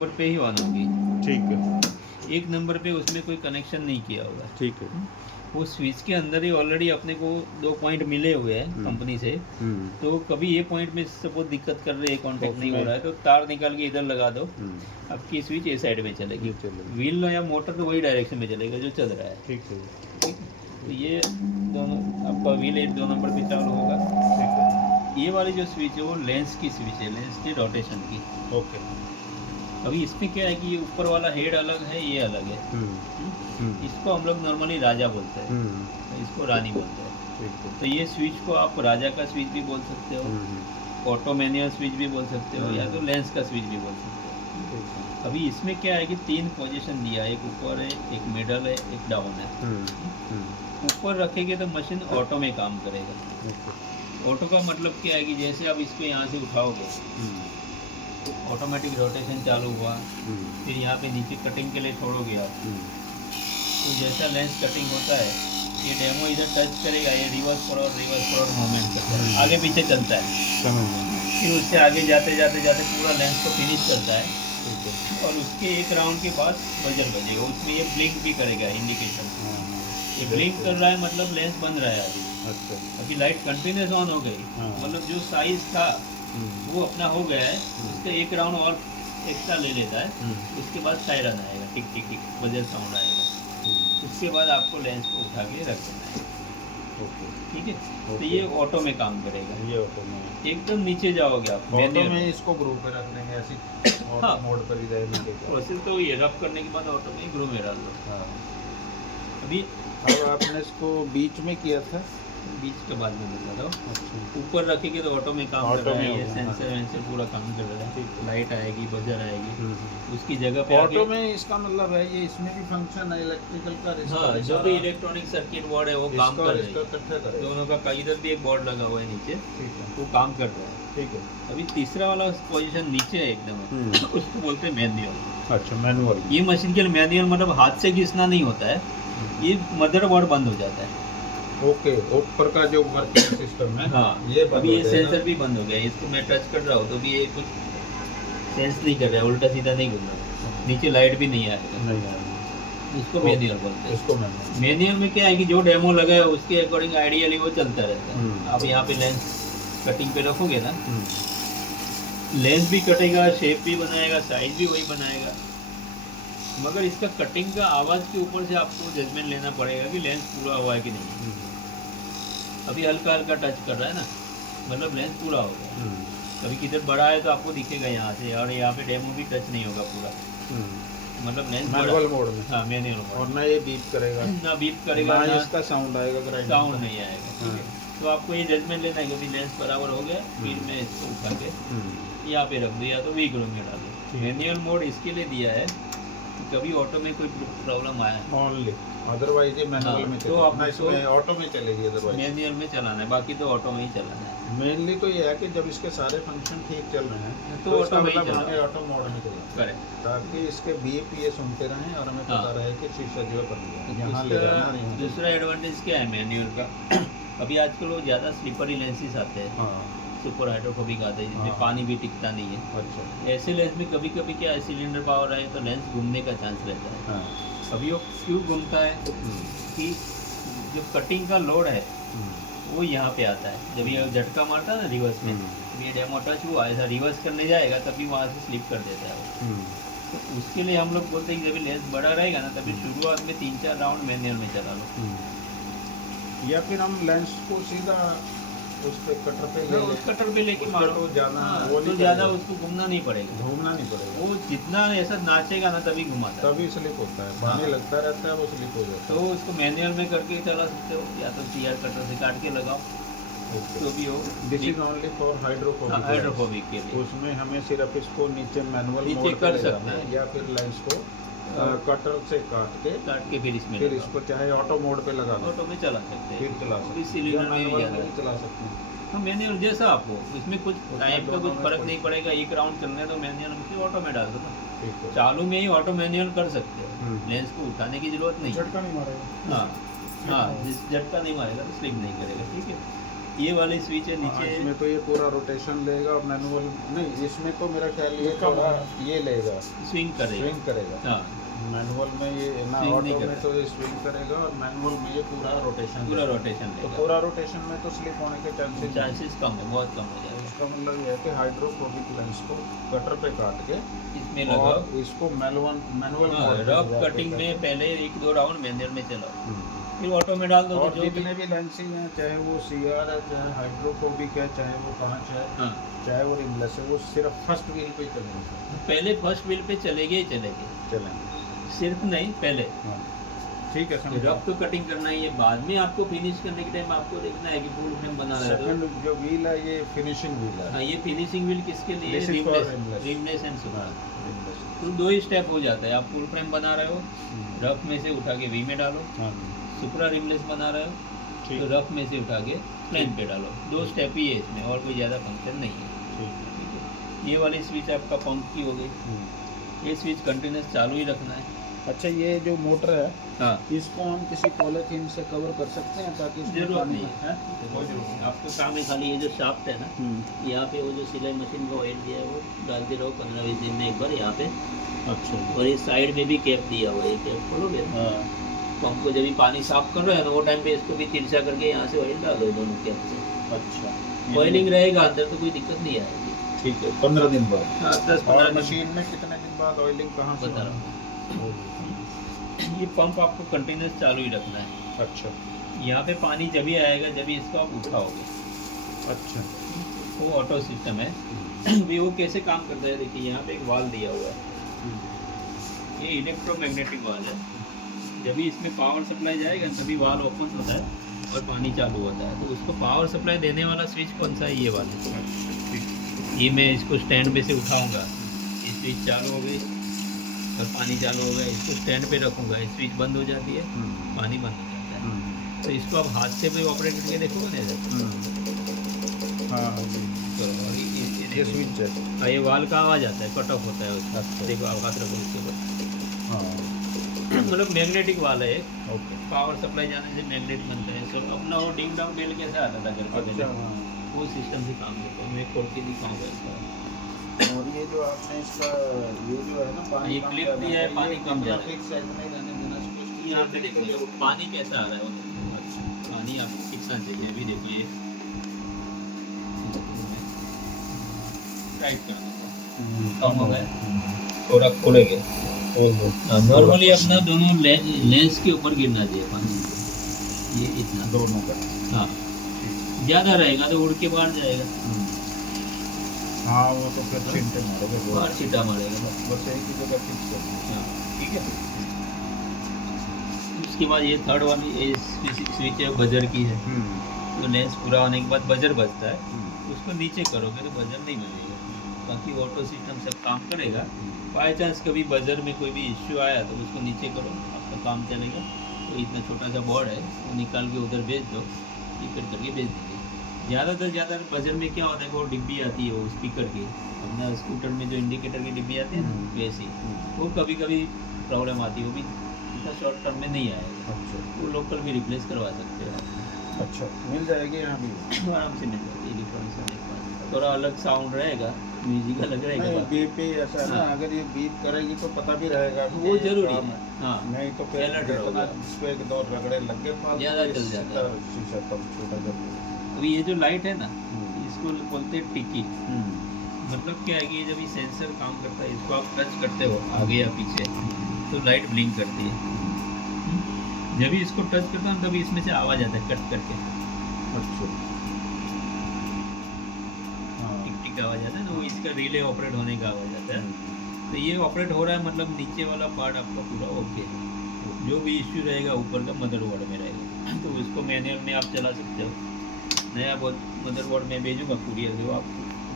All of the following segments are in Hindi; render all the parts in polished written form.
नंबर पे ही ऑन होगी। ठीक है। एक नंबर पे उसमें कोई कनेक्शन नहीं किया होगा। ठीक है। वो स्विच के अंदर ही ऑलरेडी अपने को 2 पॉइंट मिले हुए हैं कंपनी से। तो कभी ये पॉइंट में सपोज दिक्कत कर रही है, कांटेक्ट नहीं हो रहा है, तो तार निकाल के इधर लगा दो, आपकी स्विच ए साइड में चलेगी। व्हील या मोटर तो वही डायरेक्शन में चलेगा जो चल रहा है। ठीक है। ठीक है, तो ये दोनों आपका व्हील 2 नंबर पे चालू होगा। ठीक है। ये वाली जो स्विच है वो लेंस की स्विच है, लेंस की रोटेशन की। ओके। अभी इसमें क्या है कि ये ऊपर वाला हेड अलग है, ये अलग है। इसको हम लोग नॉर्मली राजा बोलते हैं, इसको रानी बोलते हैं। ठीक है। तो ये स्विच को आप राजा का स्विच भी बोल सकते हो, ऑटो मैनुअल स्विच भी बोल सकते हो, या तो लेंस का स्विच भी बोल सकते हो। अभी इसमें क्या है कि 3 पोजीशन दिया है, एक ऊपर है, एक मिडल है, एक डाउन है। ऊपर रखेंगे तो मशीन ऑटो में काम करेगा। ऑटो का मतलब क्या है कि जैसे आप इसको यहाँ से उठाओगे तो ऑटोमेटिक रोटेशन चालू हुआ, फिर यहाँ पे नीचे कटिंग के लिए छोड़ोगे आप, तो जैसा लेंस कटिंग होता है ये डेमो इधर टच करेगा, ये रिवर्स फॉरवर्ड मूवमेंट करता है, आगे पीछे चलता है। फिर उससे आगे जाते जाते जाते पूरा लेंस को फिनिश करता है, और उसके एक राउंड के बाद बजर बजेगा। उसमें ये ब्लिंक भी करेगा, इंडिकेशन। ये ब्लिंक कर रहा है मतलब लेंस बन रहा है अभी। अभी लाइट कंटिन्यूस ऑन हो गई, मतलब जो साइज था वो अपना हो गया है, उसका एक राउंड और एक्स्ट्रा ले लेता है। उसके बाद सायरन आएगा, टिक टिक टिक बजर साउंड आएगा। उसके बाद आपको लेंस को उठा के रख देना है। ठीक है, तो ये ऑटो में काम करेगा। ये ऑटो में एकदम नीचे जाओगे आप ऑटो में इसको ग्रुप पे रख देंगे, ऐसी ऑटो मोड पर ही रहेगा। प्रोसेस तो ये रफ करने के बाद ऑटो में ग्रुप में डाल दो। अभी अब आपने इसको बीच में किया था, बीच के बाद में बता दो। ऊपर रखेंगे तो ऑटो में काम कर रहा है, ये सेंसर वेंसर पूरा काम कर रहा है। लाइट आएगी, बजर आएगी, उसकी जगह पे ऑटो में। इसका मतलब है ये इसमें भी फंक्शन है इलेक्ट्रिकल का। हाँ, जो भी इलेक्ट्रॉनिक सर्किट बोर्ड है वो काम कर रहा है। दोनों का इधर भी एक बोर्ड लगा हुआ है नीचे, वो काम कर रहा है। ठीक है। अभी तीसरा वाला पोजीशन नीचे है एकदम, उसको बोलते हैं मैनुअल। अच्छा, मैनुअल। ये मशीन के लिए मैनुअल मतलब हाथ से घिसना नहीं होता है, ये मदरबोर्ड बंद हो जाता है। ओके, ऊपर का जो वर्किंग सिस्टम है, हाँ, ये अभी ये सेंसर भी बंद हो गया। इसको मैं टच कर रहा हूँ तो भी ये कुछ सेंस नहीं कर रहा है, उल्टा सीधा नहीं घूम रहा, नीचे लाइट भी नहीं आएगा। इसको मैनुअल बोलते हैं। इसको मैनुअल में क्या है कि जो डेमो लगा है उसके अकॉर्डिंग आइडियली वो चलता रहता है। आप यहाँ पे लेंस कटिंग पे रखोगे ना, लेंस भी कटेगा, शेप भी बनाएगा, साइज भी वही बनाएगा, मगर इसका कटिंग का आवाज़ के ऊपर से आपको जजमेंट लेना पड़ेगा कि लेंस पूरा हुआ है कि नहीं। अभी हल्का हल्का टच कर रहा है ना, मतलब लेंस पूरा हो गया। कभी किधर बड़ा है तो आपको दिखेगा यहाँ से, और यहाँ पे डेमो भी टच नहीं होगा पूरा, मतलब लेंस मैनुअल मोड में। हाँ, मैनुअल मोड। और ना ये बीप करेगा, ना बीप करेगा, ना इसका साउंड आएगा, साउंड नहीं आएगा। ठीक है, तो आपको ये जजमेंट लेना है कि अभी लेंस बराबर हो गया, फिर मैं इसको उठा के यहाँ पे रख दूँ, या तो वी ग्रुप में डाल दूँ। मैनुअल मोड इसके लिए दिया है कभी ऑटो में कोई प्रॉब्लम आया ओनली, अदरवाइज ये मैनुअल में तो आप इसमें ऑटो में चलेगी, अदरवाइज मैनुअल में चलाना है, बाकी तो ऑटो में ही चलाना है। मेनली तो ये है कि जब इसके सारे फंक्शन ठीक चल रहे हैं तो ऑटो में ही चलाना है, ऑटो मोड में चलाना है। करेक्ट, ताकि इसके बीप ये सुनते रहें और हमें पता रहे कि शीशा जो कर लिया, यहाँ ले जाना नहीं। दूसरा एडवांटेज क्या है मैनुअल का, अभी आजकल वो ज़्यादा स्लीपरी लेंसेज आते हैं, सुपर हाइड्रोफोबिक आते हैं, जिसमें पानी भी टिकता नहीं है। अच्छा, ऐसे लेंस में कभी कभी क्या है, सिलेंडर पावर है तो लेंस घूमने का चांस रहता है। अभी वो क्यों घूमता है कि जो कटिंग का लोड है वो यहाँ पे आता है। जब ये झटका मारता है ना रिवर्स में, ये डेमो टच हुआ, ऐसा रिवर्स करने जाएगा तभी वहाँ से स्लिप कर देता है वो। तो उसके लिए हम लोग बोलते हैं कि जब लेंस बड़ा रहेगा ना, तभी शुरुआत में 3-4 राउंड मैनुअल में चला लो, या फिर हम लेंस को सीधा उस पे कटर पे ले उस कटर पे लेके मारो तो ज़्यादा तो ज़्यादा उसको घूमना नहीं पड़ेगा, घूमना नहीं पड़ेगा। वो जितना ऐसा नाचेगा ना तभी घुमाता है, तभी स्लिप होता है, पानी लगता रहता है, वो स्लिप हो जाता है। तो उसको मैनुअल में करके चला सकते हो, या तो सीआर कटर से काट के लगाओ, तो भी हो। This is only for hydrophobic, hydrophobic के लिए उसमें हमें सिर्फ इसको नीचे मैनुअल नीचे मोड कर सकते हैं, या फिर लेंस को कटर से काट के फिर इसको चाहे ऑटो मोड पे लगा दो, ऑटो में चला सकते हैं, फिर चला सकते हैं, सिलेंडर में भी चला सकते हैं। हाँ, मैनुअल जैसा आपको, इसमें कुछ टाइम का कुछ फर्क नहीं पड़ेगा। एक राउंड चलने तो मैनुअल में फिर ऑटो में डाल दो ना, चालू में ही ऑटो मैनुअल कर सकते हो, लेंस को उठाने की जरूरत नहीं, झटका नहीं मारेगा। हाँ, जिस झटका नहीं मारेगा तो स्लिप नहीं करेगा। ठीक है, ये वाली स्विच है हाँ, नीचे। इसमें तो ये पूरा रोटेशन लेगा, मैनुअल नहीं, इसमें तो मेरा ख्याल ये कम थोड़ा ये लेगा, स्विंग करेगा। स्विंग करेगा। हाँ, मैनुअल में ये ना, Swing नहीं ऑटो में करता। तो ये स्विंग करेगा और मैनुअल में ये पूरा रोटेशन पूरा देगा। रोटेशन तो लेगा। पूरा रोटेशन में तो स्लिप होने के चांसेस चांसेस कम है, बहुत कम हो जाएगा। इसका मतलब ये है कि हाइड्रोफोबिक लेंस को कटर पे काट के इसमें लगाओ। और इसको मैनुअल रफ कटिंग में पहले 1-2 राउंड मैनुअल में चलाओ, फिर ऑटो में डाल दो। और तो जो जितने भी लेंसिंग हैं, चाहे वो CR है, चाहे हाइड्रोफोबिक है, चाहे वो कांच है, हाँ, चाहे वो रिंगलेस है, वो सिर्फ फर्स्ट व्हील पे ही चलेंगे। पहले फर्स्ट व्हील पे चलेंगे ही चलेंगे, चलेंगे, सिर्फ नहीं पहले। हाँ ठीक है, समझ रफ तो कटिंग करना ही है, बाद में आपको फिनिश करने के टाइम आपको देखना है कि फुल फ्रेम बना रहा है। सेकंड जो व्हील है ये फिनिशिंग व्हील है। हाँ, ये फिनिशिंग व्हील किसके लिए? This is for rimless. Rimless and super. Ringless. तो 2 ही स्टेप हो जाता है। आप फुल फ्रेम बना रहे हो, रफ में से उठा के वी में डालो। हाँ सुपरा रिमलेस बना रहे हो ठीक तो रफ में से उठा के प्लेन पे डालो। 2 स्टेप ही है इसमें, और कोई ज़्यादा फंक्शन नहीं है। ठीक है। ठीक है, ये वाली स्विच आपका पंप की हो गई। ये स्विच कंटिन्यूस चालू ही रखना है। अच्छा, ये जो मोटर है हाँ, इसको हम किसी पॉलीथीन से कवर कर सकते हैं ताकि इसमें जरूरत पानी- नहीं है। कोई जरूरत नहीं। आपको काम है खाली ये जो शाफ्ट है ना, यहाँ पे वो जो सिलाई मशीन का ऑयल दिया है वो डालते रहो 15-20 दिन में एक बार यहाँ पे। अच्छा और इस साइड में भी कैप दिया हुआ है, ये कैप खोलोगे ना, हाँ पंप को जब भी पानी साफ कर रहे हैं ना, वो टाइम पे इसको भी तिरछा करके यहाँ से ऑयल डाल दो दोनों कैप से। अच्छा, ऑयलिंग रहेगा अंदर तो कोई दिक्कत नहीं आएगी। ठीक है, 15 दिन बाद। हाँ, 10-15 और दिन मशीन में कितने दिन बाद ऑयलिंग कहाँ से बता रहा हूँ। ये पंप आपको कंटिन्यूस चालू ही रखना है। अच्छा यहाँ पे पानी जब भी आएगा जब भी इसको आप उठाओगे, अच्छा वो ऑटो सिस्टम है। भी वो कैसे काम करता है, देखिए यहाँ पे एक वाल दिया हुआ है, ये इलेक्ट्रोमैग्नेटिक वाल है। जब भी इसमें पावर सप्लाई जाएगा तभी वाल ओपन होता है और पानी चालू होता है। तो उसको पावर सप्लाई देने वाला स्विच कौन सा है? ये वाला। ये मैं इसको स्टैंड पे से उठाऊंगा, ये स्विच चालू हो गई और पानी चालू हो गया। इसको स्टैंड पे रखूंगा, ये स्विच बंद हो जाती है, पानी बंद हो जाता है। तो इसको आप हाथ से भी ऑपरेट करके देखोगे ना। हाँ जी, चलो, और ये स्विच है। हाँ, ये वाल का आवाज आता है, कट ऑफ होता है उसका। अच्छा। देखो आप हाथ रखो इसके ऊपर, हाँ मतलब मैग्नेटिक वाला है। ओके। पावर सप्लाई जाने से मैग्नेट बनता है सब। अपना वो डिंग डाउन बेल कैसा आता था घर पे अच्छा पहले, हाँ। वो सिस्टम से काम करता है। मैं खोल के दिखाऊंगा इसका। और ये जो आपने इसका ये जो है ना पानी ये कम क्लिप जाना दिया है, ये पानी कम जा रहा है। फिक्स है, नहीं रहने देना चाहिए। यहाँ पे देखिए पानी कैसा आ रहा है, वो अच्छा पानी आपको कितना चाहिए अभी देखिए। टाइट कर दो, कम हो गया, थोड़ा खोलेंगे। नॉर्मली अपना दोनों लेंस के ऊपर गिरना चाहिए पानी, ये इतना दोनों का। हाँ, ज़्यादा रहेगा तो उड़ के बाहर जाएगा, हाँ वो तो फिर छिंटे मारेगा, बाहर छीटा मारेगा। बस एक ही जगह फिक्स है। हाँ, ठीक है। उसके बाद ये थर्ड वाली ये स्विच है, बजर की है। तो लेंस पूरा होने के बाद बजर बजता है, उसको नीचे करोगे तो बजर नहीं बजेगा। बाकी ऑटो सिस्टम सब काम करेगा। बाई चांस कभी बजर में कोई भी इश्यू आया तो उसको नीचे करो, आपका काम चलेगा। तो इतना छोटा सा बोर्ड है, वो निकाल के उधर भेज दो, स्पीकर करके भेज देंगे। ज़्यादा बजर में क्या होता है, वो डिब्बी आती है वो स्पीकर की, अपना स्कूटर में जो इंडिकेटर की डिब्बी आती है ना, वैसी वो कभी कभी प्रॉब्लम आती है। वो भी इतना शॉर्ट टर्म में नहीं आएगा, अच्छा वो लोकल भी रिप्लेस करवा सकते हो। अच्छा, मिल जाएगी यहाँ भी आराम से मिल जाती है। इलेक्ट्रॉनिक्स होने के बाद थोड़ा अलग साउंड रहेगा, म्यूजिक अलग रहेगा। नहीं, बाकी बीप पे ऐसा है ना, हाँ। अगर ये बीप करेगी तो पता भी रहेगा कि वो ये जरूरी काम है। हाँ, नहीं तो फिर Alert रहोगे। जितना इस पे एक दो रगड़े लग गए फालतू, ज़्यादा ये चल जाता है। सीधा शीशा तब छोटा कर दिया। तो ये जो लाइट है ना, इसको बोलते हैं टिकी। हम्म। मतलब क्या है कि जब ये सेंसर काम करता है, इसको आप टच करते हो आगे या पीछे तो लाइट ब्लिंक करती है। जब भी इसको टच करता हूँ तभी इसमें से आवाज़ आता है कट करके, अच्छा हाँ। टिक टिक आवाज़ आता है ना, वो इसका रिले ऑपरेट होने का आवाज़ आता है। तो ये ऑपरेट हो रहा है, मतलब नीचे वाला पार्ट आपका पूरा ओके है। जो भी इश्यू रहेगा ऊपर का मदरबोर्ड में रहेगा, तो उसको मैनुअल में आप चला सकते हो। नया मदरबोर्ड में भेजूंगा कुरियर से, वो आप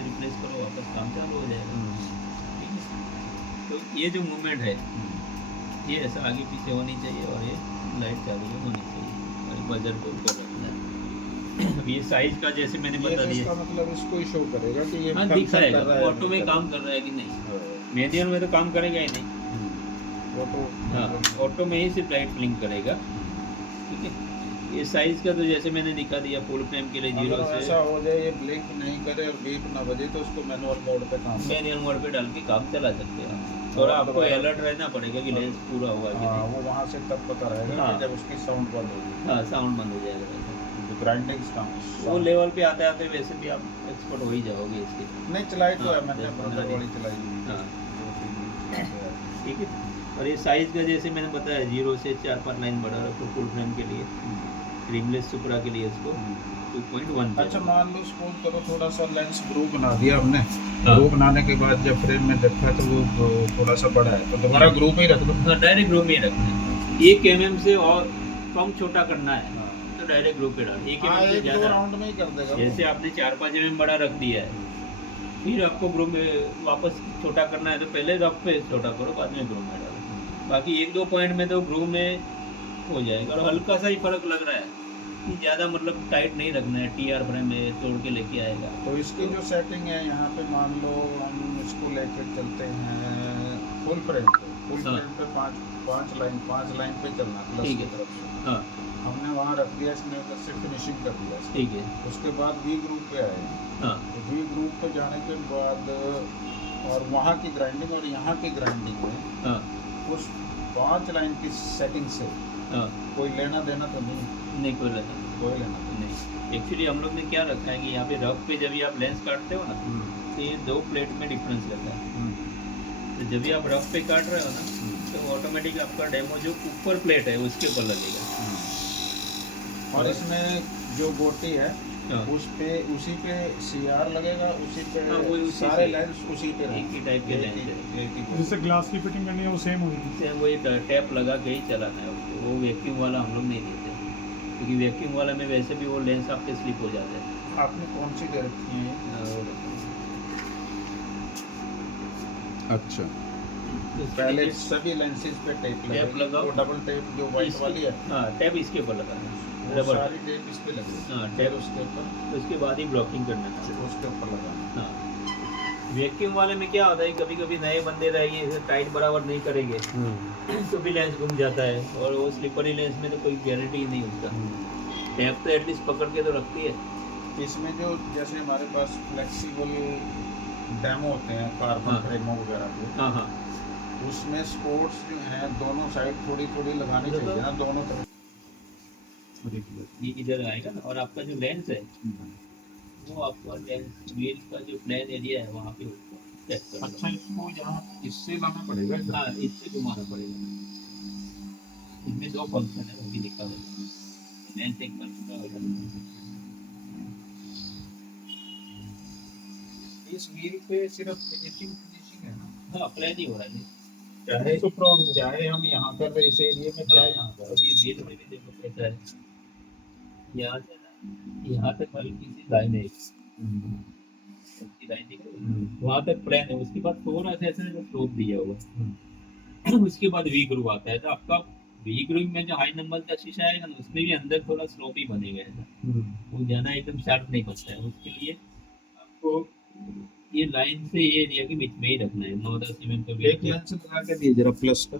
रिप्लेस करो, वापस काम चालू हो जाएगा। ठीक है। तो ये जो मूवमेंट है ये ऐसा आगे पीछे होनी चाहिए, और ये लाइट चालू होनी चाहिए, और बजर को ऊपर रखना है। अब ये साइज का जैसे मैंने ये बता तो दिया, इसका मतलब इसको ही शो करेगा कि ये हाँ function दिखाएगा कर रहा है, ऑटो में नहीं कर काम कर रहा है कि नहीं। रहा है। मैनुअल में तो काम करेगा ही नहीं। वो तो हाँ, ऑटो में ही सिर्फ लाइट ब्लिंक करेगा। ठीक है। ये साइज का तो जैसे मैंने दिखा दिया फुल फ्रेम के लिए अगर 0 ऐसा से हो जाए ये ब्लिंक नहीं करे और बीप ना बजे तो उसको मैनुअल मोड पे काम मैनुअल मोड पे डाल के काम चला सकते हैं। थोड़ा आपको दोबारा- अलर्ट रहना पड़ेगा कि लेंस पूरा हुआ कि हाँ, नहीं। वो वहाँ से तब पता रहेगा हाँ। कि जब उसकी साउंड बंद होगी, हाँ साउंड बंद हो जाएगा। ग्राइंडिंग वो लेवल पे आते आते वैसे भी आप एक्सपर्ट हो ही जाओगे इसके। नहीं चलाई तो हाँ, है मैंने, 10-15 ब्रदर दिन। वाली चलाई हुई है। हाँ 2-3 दिन चलाई है। ठीक है। और ये साइज़ का जैसे मैंने बताया 0 से 4-5 लाइन बढ़ा रखो फुल फ्रेम के लिए, रिमलेस सुपरा के लिए इसको 2.1 पे। अच्छा मान लो सपोज करो थोड़ा सा लेंस ग्रो बना दिया हमने, हाँ। ग्रो बनाने के बाद जब फ्रेम में देखा तो वो थोड़ा सा बड़ा है, तो दोबारा ग्रुप में ही रख दो। हाँ डायरेक्ट ग्रुप में ही रखना है। 1 mm से और कम छोटा करना है तो डायरेक्ट ग्रुप पे डाल। 1 हाँ, mm से 1-2 ज़्यादा राउंड में ही कर देगा वो। जैसे आपने 4-5 mm बड़ा रख दिया है, फिर आपको ग्रुप में वापस छोटा करना है तो पहले रफ पे छोटा करो, बाद में ग्रुप में डालो। बाकी 1-2 पॉइंट में तो ग्रुप में हो जाएगा। और हल्का सा ही फर्क लग रहा है कि ज़्यादा मतलब टाइट नहीं रखना है, TR फ्रेम में तोड़ के लेके आएगा। तो इसकी जो सेटिंग है यहाँ पे मान लो हम इसको लेके चलते हैं फुल फ्रेम पे, फुल हाँ। फ्रेम पे 5 लाइन पे चलना प्लस ठीक की है। तरफ से। हाँ हमने वहाँ रख दिया, इसने उधर से फिनिशिंग कर दिया इसको। ठीक है। उसके बाद वी ग्रुप पे आए, हाँ तो वी ग्रुप पे जाने के बाद और वहाँ की ग्राइंडिंग और यहाँ की ग्राइंडिंग में हाँ उस 5 लाइन की सेटिंग से हाँ कोई लेना देना तो नहीं, नहीं कोई लगा कोई लेना नहीं। एक्चुअली हम लोग ने क्या रखा है कि यहाँ पे रफ पे जब भी आप लेंस काटते हो ना देना। तो ये 2 प्लेट में डिफरेंस रहता है। तो जब भी आप रफ पे काट रहे हो ना तो ऑटोमेटिक आपका डेमो जो ऊपर प्लेट है उसके ऊपर लगेगा। और इसमें जो गोटी है हाँ उस पे उसी पे CR लगेगा, उसी पे हाँ, वो उसी सारे से। लेंस उसी पे एक ही टाइप के लेंस है। रहेंगे। जिससे ग्लास की फिटिंग करनी है वो सेम होगी। से वो एक टैप लगा के ही चलाना है उसको। वो वैक्यूम वाला हम लोग नहीं देते क्योंकि वैक्यूम वाला में वैसे भी वो लेंस आपके स्लिप हो जाता है। आपने कौन सी दे रखी है? अच्छा, तो उसके पहले नीचे- सभी लेंसेज पे टेप टेप लगाओ। वो डबल टेप जो वाइट इसके- वाली है हाँ टैप इसके ऊपर लगाना है वो रबर। सारी टेप इस पे लगेगी। हाँ फिर टैप उसके ऊपर उसके बाद ही ब्लॉकिंग करना है। उसके ऊपर लगाना। हाँ वैक्यूम वाले में क्या होता है कभी कभी नए बंदे रहेंगे इसे टाइट बराबर नहीं करेंगे तो भी लेंस घूम जाता है। और वो स्लिपरी लेंस में तो कोई गारंटी ही नहीं उसका। टैप तो एटलीस्ट पकड़ के तो रखती है। इसमें जो जैसे हमारे पास फ्लेक्सिबल डेमो होते हैं कार्बन हाँ। फ्रेमो वगैरह के, हाँ हाँ उसमें स्पोर्ट्स जो हैं दोनों साइड थोड़ी थोड़ी लगानी तो- चाहिए ना, दोनों तरफ। ये इधर आएगा ना। और आपका जो लेंस है वो आपका लेंस व्हील का जो प्लेन एरिया है वहाँ पे सेट कर अच्छा, इसको यहाँ इससे लाना पड़ेगा इधर। हाँ इससे घुमाना पड़ेगा। इसमें 2 फंक्शन है वो भी लिखा हुआ है। लेंस एक फंक्शन होगा। इस व्हील पे सिर्फ फिनिशिंग है ना, हाँ प्लेन ही हो रहा है। चाहे हम यहाँ कर रहे इस एरिया में, चाहे यहाँ कर अभी व्हील में भी देखो कैसा है। यहाँ से ना यहाँ तक हल्की सी लाइन है, हल्की लाइन दिख रही है। वहाँ तक प्लेन है, उसके बाद थोड़ा सा ऐसा स्लोप दिया हुआ है। उसके बाद वी ग्रुव आता है। तो आपका वी ग्रुव में जो हाई नंबर का शीशा आएगा ना उसमें भी अंदर थोड़ा स्लोप ही बनेगा ऐसा। वो ज़्यादा एकदम शार्प नहीं बनता है। उसके लिए आपको ये लाइन से ये एरिया के बीच में ही रखना है। 9-10 mm का एक लेंस लगा के दिए जरा प्लस का।